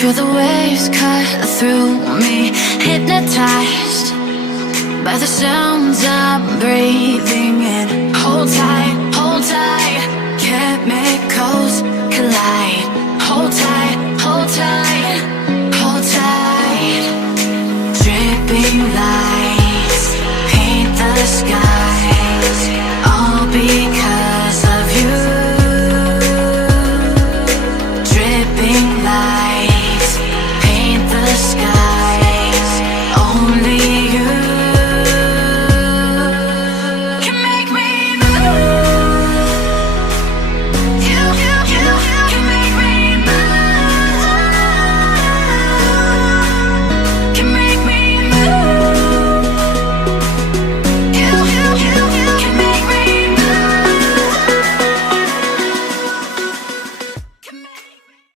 Feel the waves cut through me, hypnotized by the sounds I'm breathing in. Hold tight, hold tight.